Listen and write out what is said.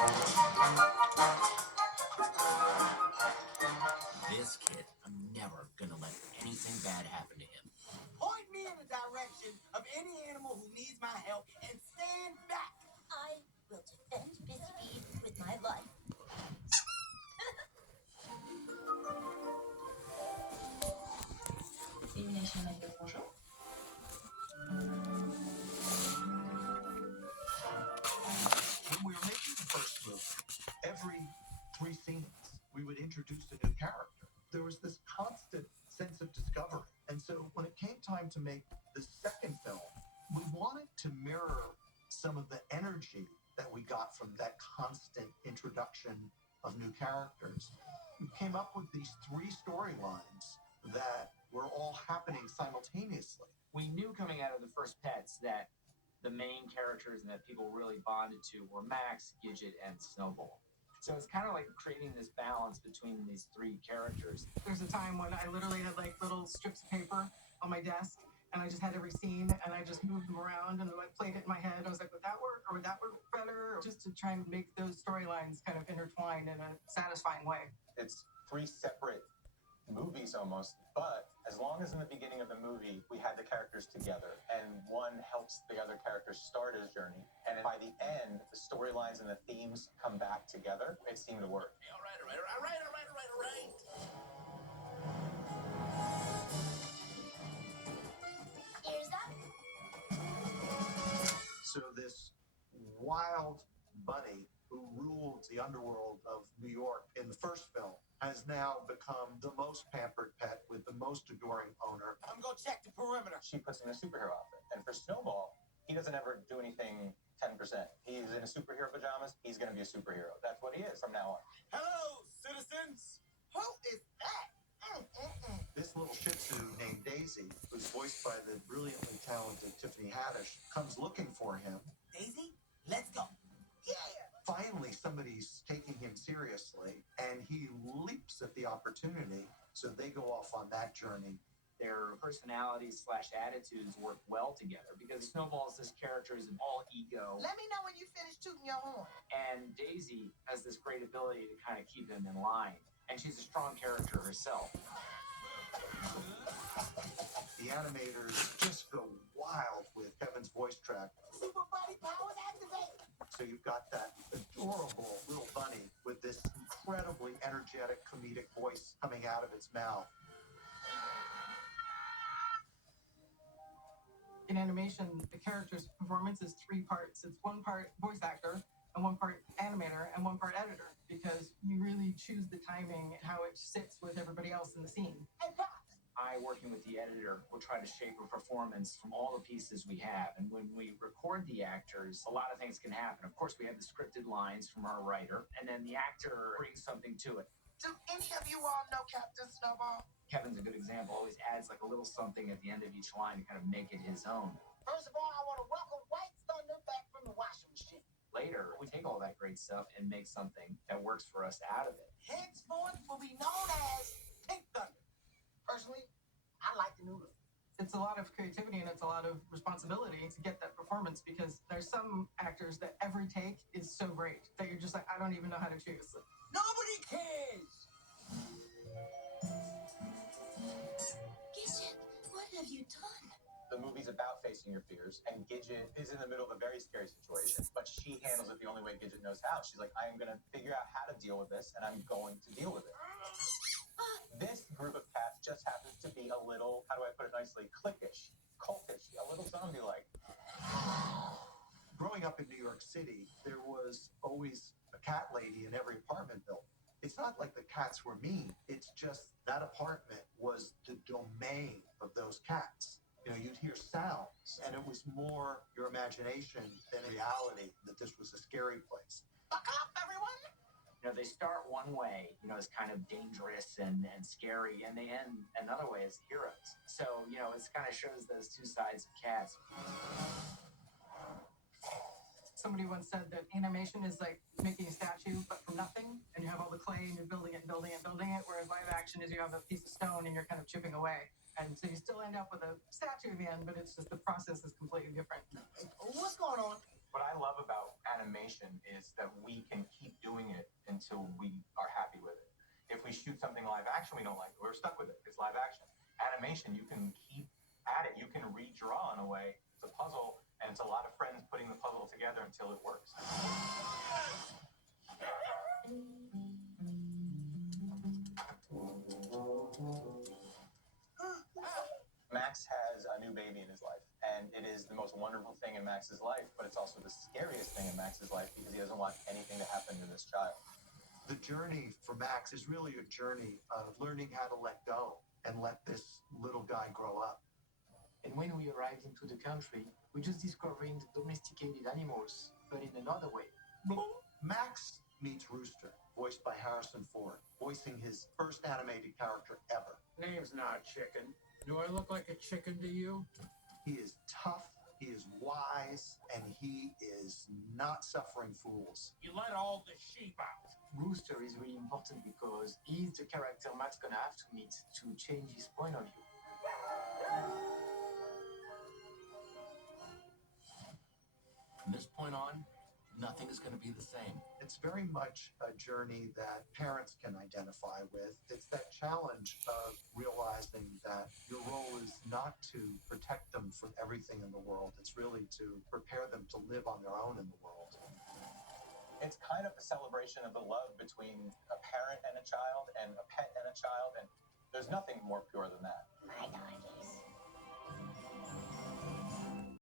This kid, I'm never gonna let anything bad happen to him. Point me in the direction of any animal who needs my help and stand back. I will defend Busy Bee with my life. Illumination Maker, bonjour. When we were making the first movie, every 3 scenes, we would introduce a new character. There was this constant sense of discovery. And so when it came time to make the second film, we wanted to mirror some of the energy that we got from that constant introduction of new characters. We came up with these 3 storylines that were all happening simultaneously. We knew coming out of the first Pets that the main characters and that people really bonded to were Max, Gidget, and Snowball. So it's kind of like creating this balance between these 3 characters. There's a time when I literally had like little strips of paper on my desk, and I just had every scene, and I just moved them around and I played it in my head. I was like, would that work, or would that work better? Just to try and make those storylines kind of intertwine in a satisfying way. It's 3 separate movies almost, but as long as in the beginning of the movie we had the characters together and one helps the other character start his journey, and by the end the storylines and the themes come back together, it seemed to work. All right. Ears up. So this wild bunny who ruled the underworld of New York in the first film has now become the most pampered pet with the most adoring owner. I'm gonna check the perimeter. She puts him in a superhero outfit, and for Snowball, he doesn't ever do anything 10%. He's in a superhero pajamas, he's going to be a superhero. That's what he is from now on. Hello, citizens. Who is that? This little Shih Tzu named Daisy, who's voiced by the brilliantly talented Tiffany Haddish, comes looking for him. Daisy, let's go. Yeah. Finally, somebody's taking him seriously, and he leaps at the opportunity, so they go off on that journey. Their personalities/attitudes work well together because Snowball's this character is an all ego, Let me know when you finish tooting your horn. and Daisy has this great ability to kind of keep him in line. And she's a strong character herself. The animators just go wild with Kevin's voice track. Super body powers activate. So you've got that adorable little bunny with this incredibly energetic comedic voice coming out of its mouth. In animation, the character's performance is 3 parts. It's 1 part voice actor, and 1 part animator, and 1 part editor, because you really choose the timing and how it sits with everybody else in the scene. Hey, Pops. I, working with the editor, will try to shape a performance from all the pieces we have. And when we record the actors, a lot of things can happen. Of course, we have the scripted lines from our writer, and then the actor brings something to it. Do any of you all know Captain Snowball? Kevin's a good example, always adds like a little something at the end of each line to kind of make it his own. First of all, I want to welcome White Thunder back from the washing machine. Later, we take all that great stuff and make something that works for us out of it. Henceforth will be known as Pink Thunder. Personally, I like the new look. It's a lot of creativity and it's a lot of responsibility to get that performance, because there's some actors that every take is so great that you're just like, I don't even know how to choose. Nobody cares. Gidget, what have you done? The movie's about facing your fears, and Gidget is in the middle of a very scary situation, but she handles it the only way Gidget knows how. She's like, I am going to figure out how to deal with this, and I'm going to deal with it. This group of cats just happens to be a little, how do I put it nicely, cliquish, cultish, a little zombie-like. Growing up in New York City, there was always a cat lady in every apartment building. It's not like the cats were mean. It's just that apartment was the domain of those cats. You know, you'd hear sounds, and it was more your imagination than reality that this was a scary place. Buckle up, everyone. You know, they start one way, you know, as kind of dangerous and scary, and they end another way as heroes. So, you know, it kind of shows those 2 sides of cats. Somebody once said that animation is like making a statue, but from nothing, and you have all the clay and you're building it, whereas live action is you have a piece of stone and you're kind of chipping away. And so you still end up with a statue at the end, but it's just the process is completely different. What's going on? What I love about animation is that we can keep doing it until we are happy with it. If we shoot something live action we don't like, we're stuck with it. It's live action. Animation, you can keep at it. You can redraw in a way. It's a puzzle, and it's a lot of friends putting the puzzle together until it works. Max has a new baby in his life, and it is the most wonderful thing in Max's life, but it's also the scariest thing in Max's life because he doesn't want anything to happen to this child. The journey for Max is really a journey of learning how to let go and let this little guy grow up. And when we arrived into the country, we're just discovering the domesticated animals, but in another way. Max meets Rooster, voiced by Harrison Ford, voicing his first animated character ever. Name's not Chicken. Do I look like a chicken to you? He is tough, he is wise, and he is not suffering fools. You let all the sheep out. Rooster is really important because he's the character Matt's gonna have to meet to change his point of view. From this point on, nothing is going to be the same. It's very much a journey that parents can identify with. It's that challenge of realizing that your role is not to protect them from everything in the world. It's really to prepare them to live on their own in the world. It's kind of a celebration of the love between a parent and a child and a pet and a child, and there's nothing more pure than that. My God.